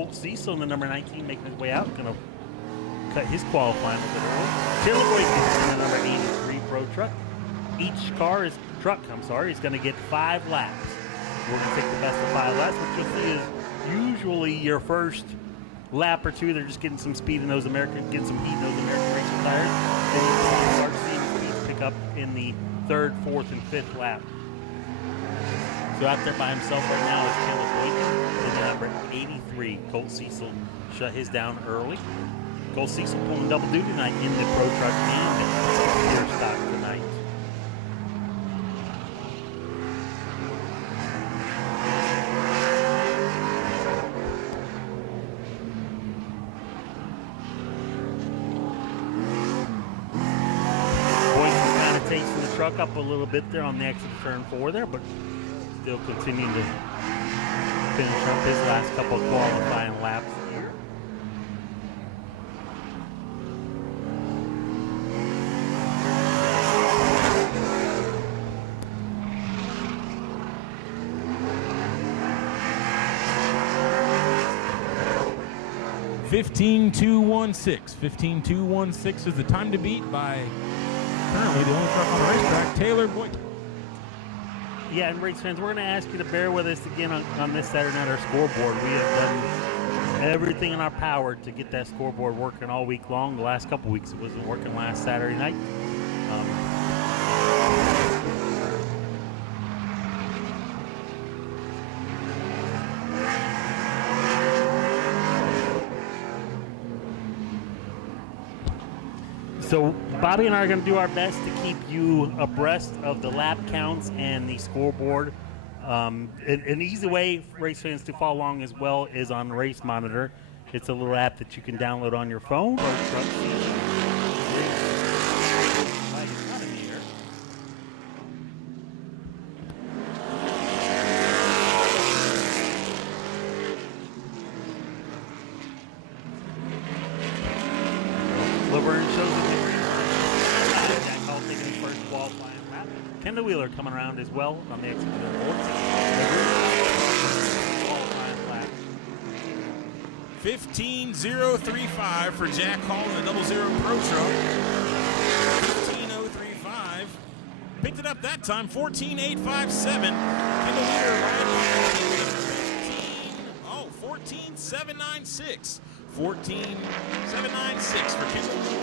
Colt Cecil in the number 19 making his way out. Going to cut his qualifying a bit early. LaBrecque is in the number 83 Pro Truck. Each car is going to get 5 laps. We're going to take the best of 5 laps, which you'll see is usually your first lap or two. They're just getting some speed in those getting some heat in those American racing tires. Then you start seeing speed pick up in the 3rd, 4th, and 5th lap. So out there by himself right now is LaBrecque in the number 83. Colt Cecil shut his down early. Colt Cecil pulling double duty tonight in the Pro Truck and the Pure Stock tonight. Takes the truck up a little bit there on the exit of turn 4 there, but still continuing to finish up his last couple of qualifying laps here. $15.216 is the time to beat by currently the only truck on the racetrack, Taylor Boyd. Yeah, and race fans, we're going to ask you to bear with us again on this Saturday night, our scoreboard. We have done everything in our power to get that scoreboard working all week long. The last couple weeks it wasn't working last Saturday night. So Bobby and I are going to do our best to keep you abreast of the lap counts and the scoreboard. An easy way for race fans to follow along as well is on Race Monitor. It's a little app that you can download on your phone or truck. Kendall Wheeler coming around as well on the exit of their board. 15.035 for Jack Hall in the 00 Pro Truck. 15.035. Picked it up that time. 14.857. Kendall Wheeler right 14.796. 14.796 for Kendall Wheeler.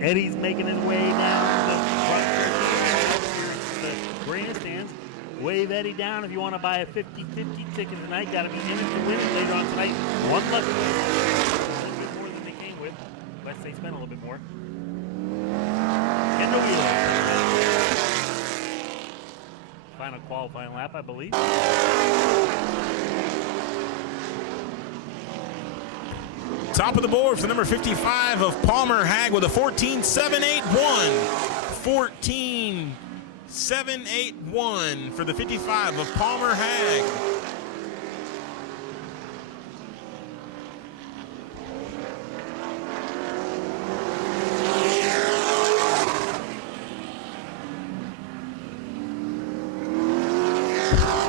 Eddie's making his way down the grandstands. Wave Eddie down if you want to buy a 50-50 ticket tonight. Got to be in it to win it later on tonight. One lucky win. A little bit more than they came with, unless they spent a little bit more. Kendall Wheeler. Final qualifying lap, I believe. Top of the board for the number 55 of Palmer Hag with a 14.781. 14.781 for the 55 of Palmer Hag.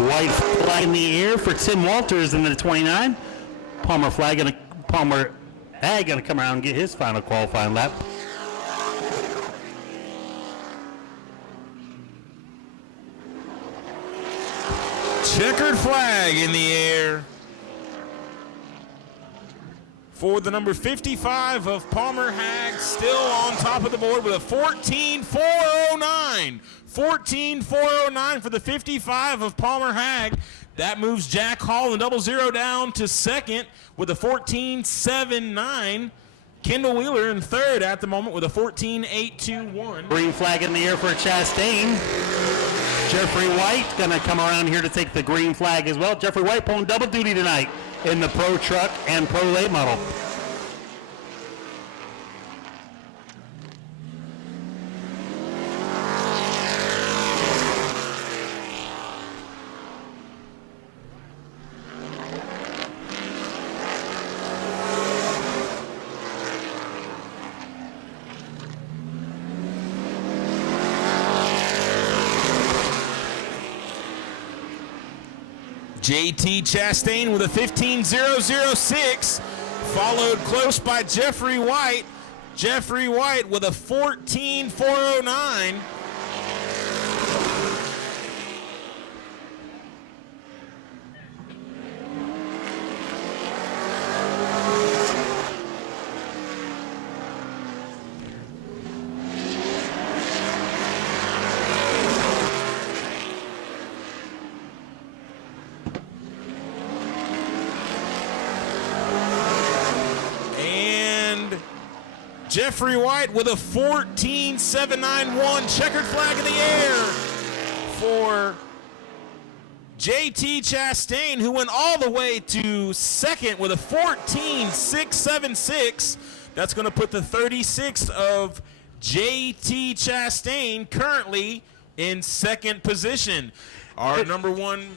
White flag in the air for Tim Walters in the 29. Palmer Hag going to come around and get his final qualifying lap. Checkered flag in the air for the number 55 of Palmer Hag, still on top of the board with a 14.409. 14.409 for the 55 of Palmer Hag. That moves Jack Hall in 00 down to second with a 14.79. Kendall Wheeler in third at the moment with a 14.821. Green flag in the air for Chastain. Jeffrey White going to come around here to take the green flag as well. Jeffrey White pulling double duty tonight in the Pro Truck and Pro Late Model. JT Chastain with a 15.006, followed close by Jeffrey White. Jeffrey White with a 14.409. Jeffrey White with a 14.791, checkered flag in the air for JT Chastain, who went all the way to second with a 14.676. That's going to put the 36th of JT Chastain currently in second position. Our number one.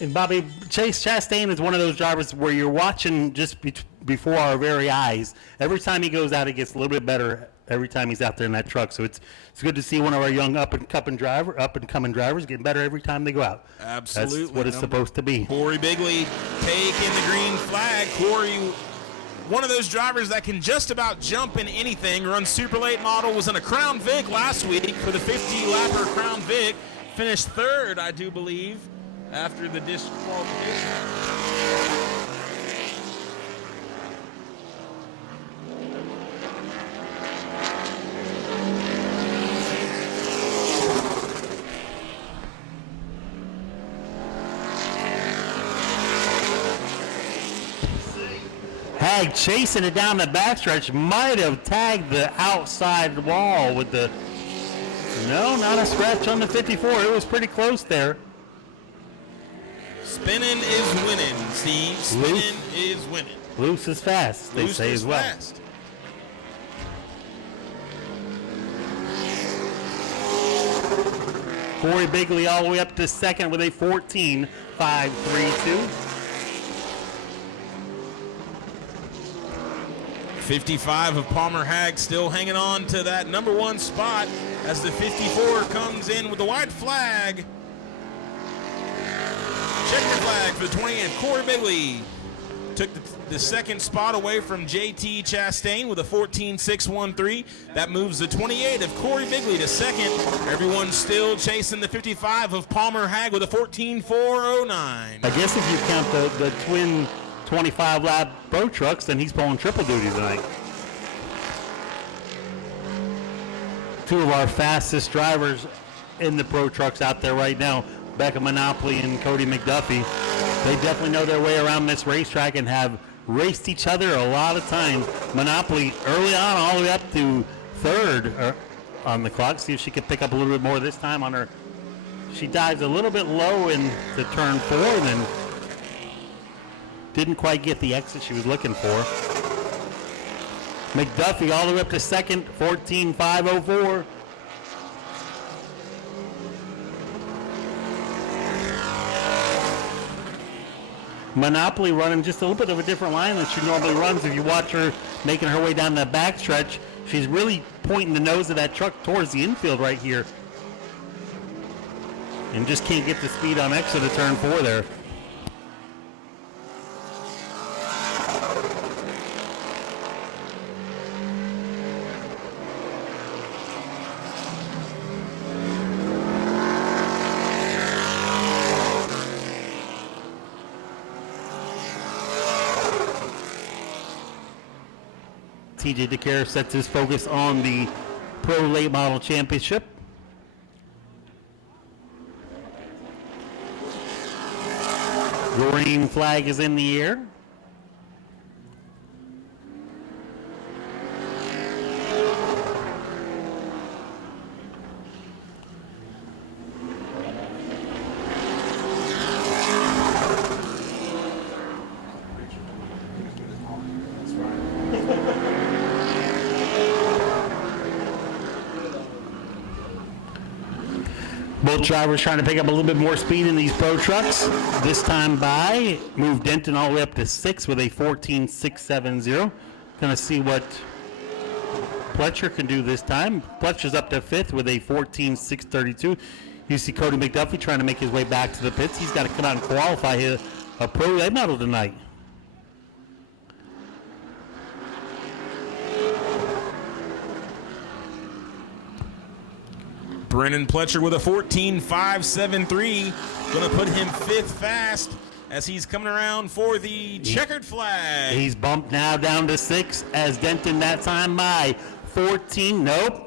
And Bobby, Chase Chastain is one of those drivers where you're watching just before our very eyes. Every time he goes out, he gets a little bit better every time he's out there in that truck. So it's good to see one of our young up and coming drivers getting better every time they go out. Absolutely. That's what it's supposed to be. Corey Bigley taking the green flag. Corey, one of those drivers that can just about jump in anything, runs super late model, was in a Crown Vic last week for the 50-lapper Crown Vic. Finished third, I do believe, after the disqualification. Hag chasing it down the backstretch, might have tagged the outside wall with the, no, not a scratch on the 54. It was pretty close there. Spinning is winning, Steve. Spinning is winning. Loose is fast, they say as well. Fast. Corey Bigley all the way up to second with a 14.532. 55 of Palmer Hag still hanging on to that number one spot as the 54 comes in with the white flag. Checkered flag for the 20th. Corey Bigley took the second spot away from JT Chastain with a 14.613. That moves the 28 of Corey Bigley to second. Everyone still chasing the 55 of Palmer Hag with a 14.409. I guess if you count the twin 25-lap Pro Trucks, then he's pulling triple duty tonight. Two of our fastest drivers in the Pro Trucks out there right now, Becca Monopoly and Cody McDuffie. They definitely know their way around this racetrack and have raced each other a lot of times. Monopoly early on all the way up to third on the clock. See if she can pick up a little bit more this time on her. She dives a little bit low into turn 4 and then didn't quite get the exit she was looking for. McDuffie all the way up to second, 14.504. Monopoly running just a little bit of a different line than she normally runs. If you watch her making her way down that backstretch, she's really pointing the nose of that truck towards the infield right here. And just can't get the speed on exit of turn 4 there. TJ DeCare sets his focus on the Pro Late Model Championship. Green flag is in the air. Both drivers trying to pick up a little bit more speed in these Pro Trucks. This time by, moved Denton all the way up to 6th with a 14.670. Gonna see what Pletcher can do this time. Pletcher's up to 5th with a 14.632. You see Cody McDuffie trying to make his way back to the pits. He's got to come out and qualify a Pro A medal tonight. Brennan Pletcher with a 14.573. Going to put him 5th fast as he's coming around for the checkered flag. He's bumped now down to 6 as Denton that time by 14. Nope.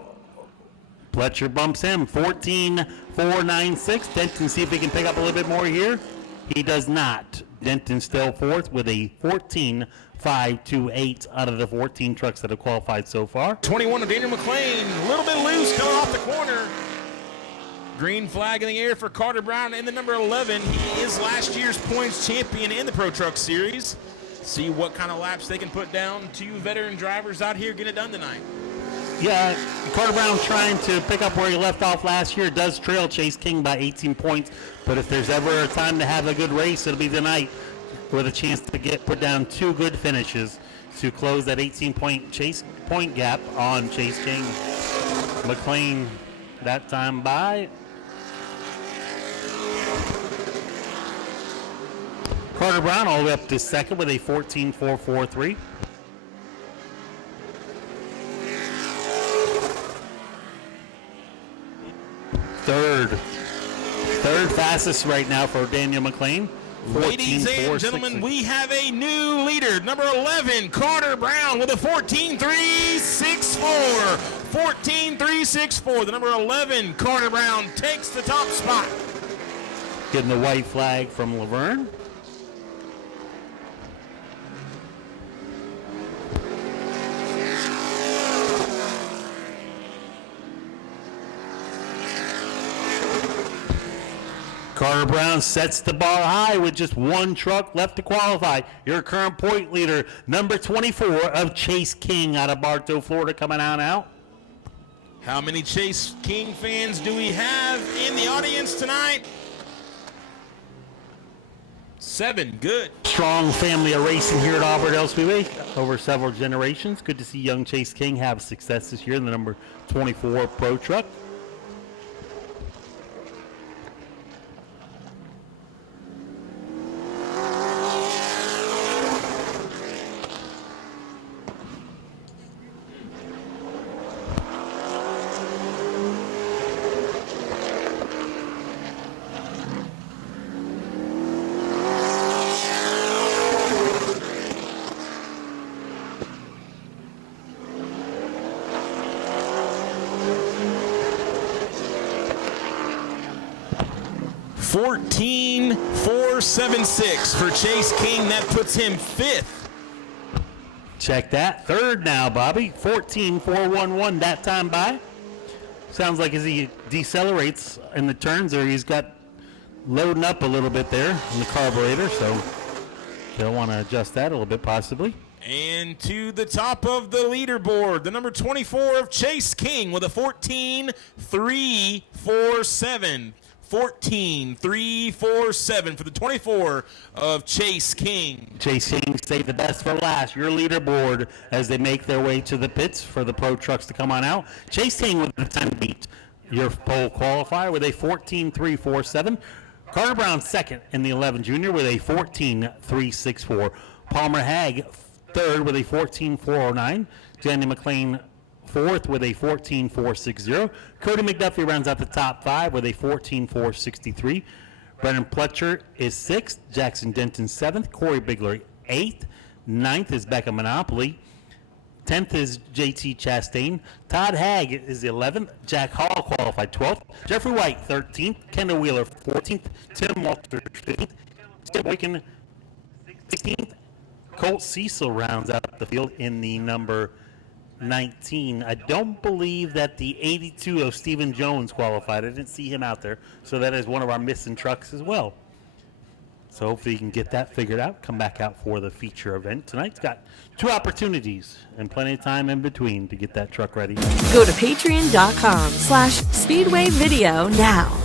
Pletcher bumps him. 14.496. Denton see if he can pick up a little bit more here. He does not. Denton still 4th with a 14.528 out of the 14 trucks that have qualified so far. 21 of Daniel McLean. A little bit loose coming off the corner. Green flag in the air for Carter Brown in the number 11. He is last year's points champion in the Pro Truck Series. See what kind of laps they can put down. 2 veteran drivers out here get it done tonight. Yeah, Carter Brown trying to pick up where he left off last year. Does trail Chase King by 18 points. But if there's ever a time to have a good race, it'll be tonight with a chance to put down 2 good finishes to close that 18-point point gap on Chase King. McLean that time by. Carter Brown all the way up to 2nd with a 14.443. Third fastest right now for Daniel McLean. Ladies and gentlemen, we have a new leader. Number 11, Carter Brown with a 14.364. 14.364. The number 11, Carter Brown, takes the top spot. Getting the white flag from Laverne. Carter Brown sets the bar high with just 1 truck left to qualify. Your current point leader, number 24 of Chase King out of Bartow, Florida, coming on out. How many Chase King fans do we have in the audience tonight? 7, good. Strong family of racing here at Auburndale Speedway over several generations. Good to see young Chase King have success this year in the number 24 Pro Truck. $14.476 for Chase King. That puts him 5th. Check that. 3rd now, Bobby. 14.411 that time by. Sounds like as he decelerates in the turns there, he's got loading up a little bit there in the carburetor, so they'll want to adjust that a little bit possibly. And to the top of the leaderboard, the number 24 of Chase King with a 14.347. 14.347 for the 24 of Chase King. Chase King saved the best for last. Your leaderboard as they make their way to the pits for the Pro Trucks to come on out. Chase King with the time beat. Your pole qualifier with a 14.347. Carter Brown 2nd in the 11 junior with a 14.364. Palmer Hagg 3rd with a 14.409. Daniel McLean 4th with a 14.460. Cody McDuffie rounds out the top 5 with a 14.463. Brennan Pletcher is 6th. Jackson Denton 7th. Corey Bigler 8th. 9th is Becca Monopoly. 10th is JT Chastain. Todd Hagg is 11th. Jack Hall qualified 12th. Jeffrey White 13th. Kendall Wheeler 14th. Tim Walter 15th. Skip Wicken 16th. Colt Cecil rounds out the field in the number 19. I don't believe that the 82 of Stephen Jones qualified. I didn't see him out there, so that is one of our missing trucks as well. So hopefully you can get that figured out. Come back out for the feature event tonight's got 2 opportunities and plenty of time in between to get that truck ready. Go to patreon.com/Speedway Video now.